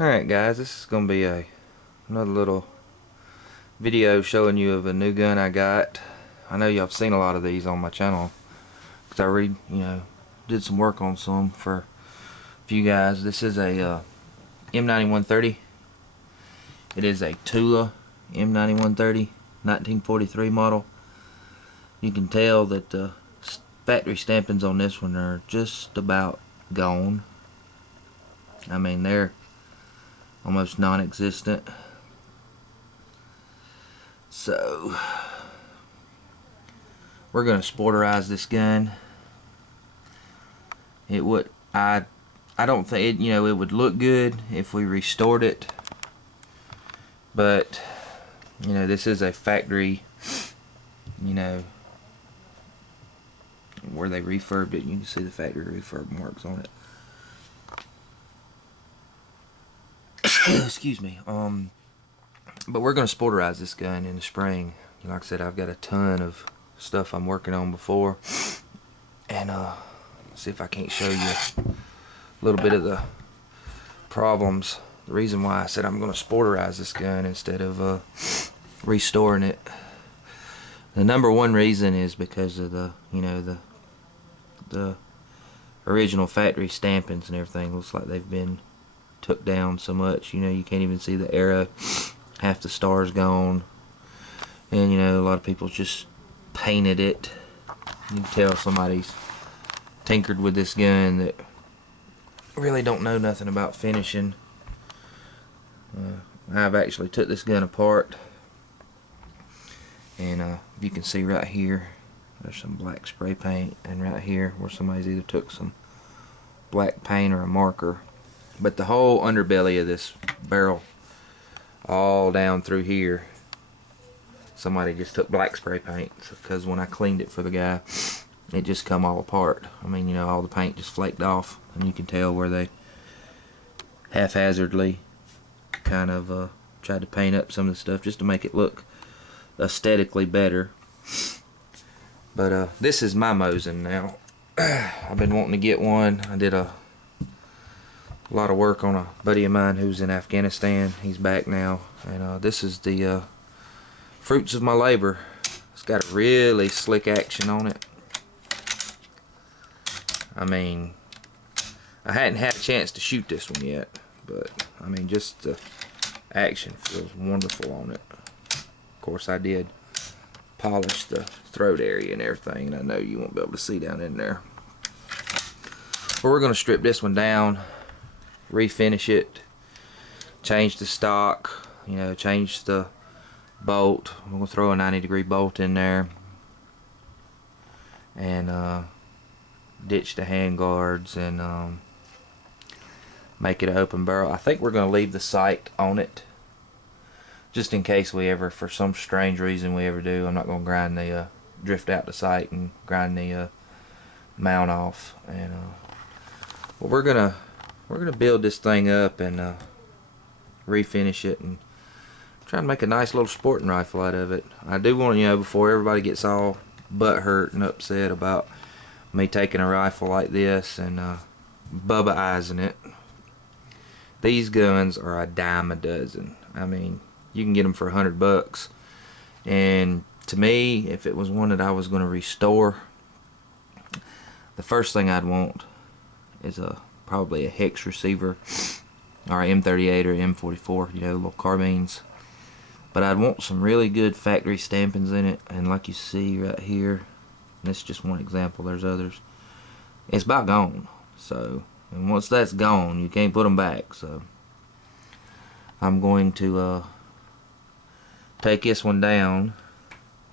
Alright guys, this is going to be another little video showing you of a new gun I got. I know y'all have seen a lot of these on my channel because I did some work on some for a few guys. This is a M91 30. It is a Tula M91 30 1943 model. You can tell that the factory stampings on this one are just about gone. I mean, they're almost non-existent. So we're gonna sporterize this gun. I don't think it would look good if we restored it, but this is a factory, where they refurbed it. You can see the factory refurb marks on it. Excuse me. But we're gonna sporterize this gun in the spring. Like I said, I've got a ton of stuff I'm working on before, and see if I can't show you a little bit of the problems. The reason why I said I'm gonna sporterize this gun instead of restoring it. The number one reason is because of the original factory stampings and everything. Looks like they've been took down so much. You can't even see the arrow. Half the star's gone, and a lot of people just painted it. You can tell somebody's tinkered with this gun that really don't know nothing about finishing. I've actually took this gun apart, and you can see right here there's some black spray paint, and right here where somebody's either took some black paint or a marker. But the whole underbelly of this barrel, all down through here, somebody just took black spray paint, because when I cleaned it for the guy, it just come all apart. I mean, all the paint just flaked off, and you can tell where they haphazardly kind of tried to paint up some of the stuff just to make it look aesthetically better. But this is my Mosin now. I've been wanting to get one. I did a lot of work on a buddy of mine who's in Afghanistan. He's back now, and this is the fruits of my labor. It's got a really slick action on it. I mean, I hadn't had a chance to shoot this one yet, but I mean, just the action feels wonderful on it. Of course, I did polish the throat area and everything, and I know you won't be able to see down in there. But we're going to strip this one down, refinish it, change the stock, change the bolt. I'm going to throw a 90-degree bolt in there, and ditch the hand guards, and make it an open barrel. I think we're going to leave the sight on it just in case we ever, for some strange reason we ever do. I'm not going to grind the drift out the sight and grind the mount off. And but we're gonna build this thing up and refinish it and try to make a nice little sporting rifle out of it. I do want before everybody gets all butthurt and upset about me taking a rifle like this and Bubba-izing it. These guns are a dime a dozen. I mean, you can get them for $100, and to me, if it was one that I was going to restore, the first thing I'd want is probably a hex receiver, or M38 or M44, little carbines. But I'd want some really good factory stampings in it, and like you see right here, and this is just one example, there's others, it's about gone. So, and once that's gone, you can't put them back. So I'm going to take this one down.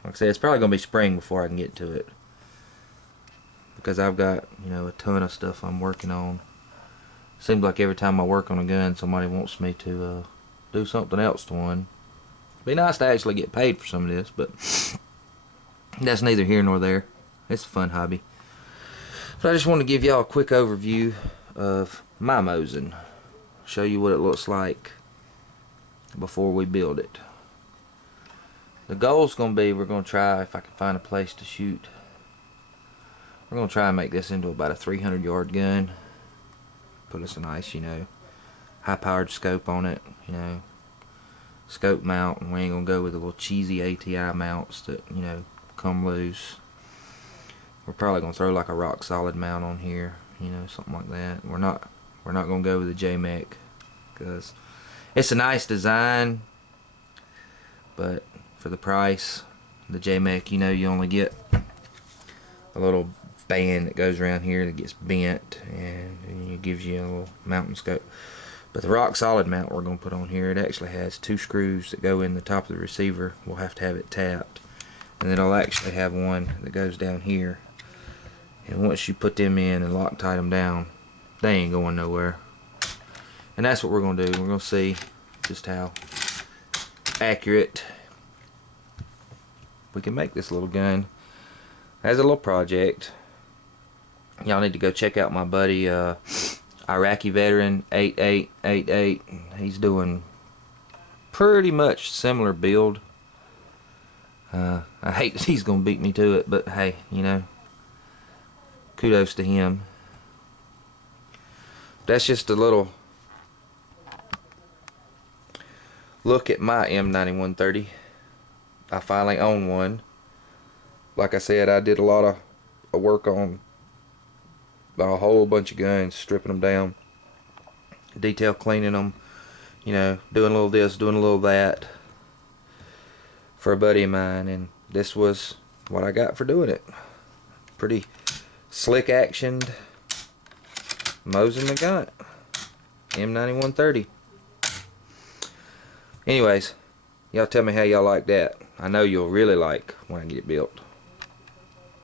Like I said, it's probably going to be spring before I can get to it, because I've got a ton of stuff I'm working on. Seems like every time I work on a gun, somebody wants me to do something else to one. It'd be nice to actually get paid for some of this, but that's neither here nor there. It's a fun hobby. So I just want to give y'all a quick overview of my Mosin, show you what it looks like before we build it. The goal is going to be, we're going to try, if I can find a place to shoot, we're going to try and make this into about a 300-yard gun. Put us a nice, high-powered scope on it, you know, scope mount, and we ain't gonna go with the little cheesy ATI mounts that, you know, come loose. We're probably gonna throw like a rock solid mount on here, you know, something like that. We're not gonna go with the JMEC because it's a nice design, but for the price, the JMEC, you know, you only get a little band that goes around here that gets bent, and it gives you a little mounting scope. But the rock solid mount we're going to put on here, it actually has 2 screws that go in the top of the receiver. We'll have to have it tapped, and then I'll actually have one that goes down here, and once you put them in and Loctite them down, they ain't going nowhere. And that's what we're going to do. We're going to see just how accurate we can make this little gun as a little project. Y'all need to go check out my buddy Iraqi veteran 8888. He's doing pretty much similar build. I hate that he's gonna beat me to it, but hey, you know, kudos to him. That's just a little look at my M9130. I finally own one. Like I said, I did a lot of work on a whole bunch of guns, stripping them down, detail cleaning them, you know, doing a little this, doing a little that for a buddy of mine, and this was what I got for doing it. Pretty slick actioned Mosin Nagant M9130. Anyways, y'all tell me how y'all like that. I know you'll really like when I get it built.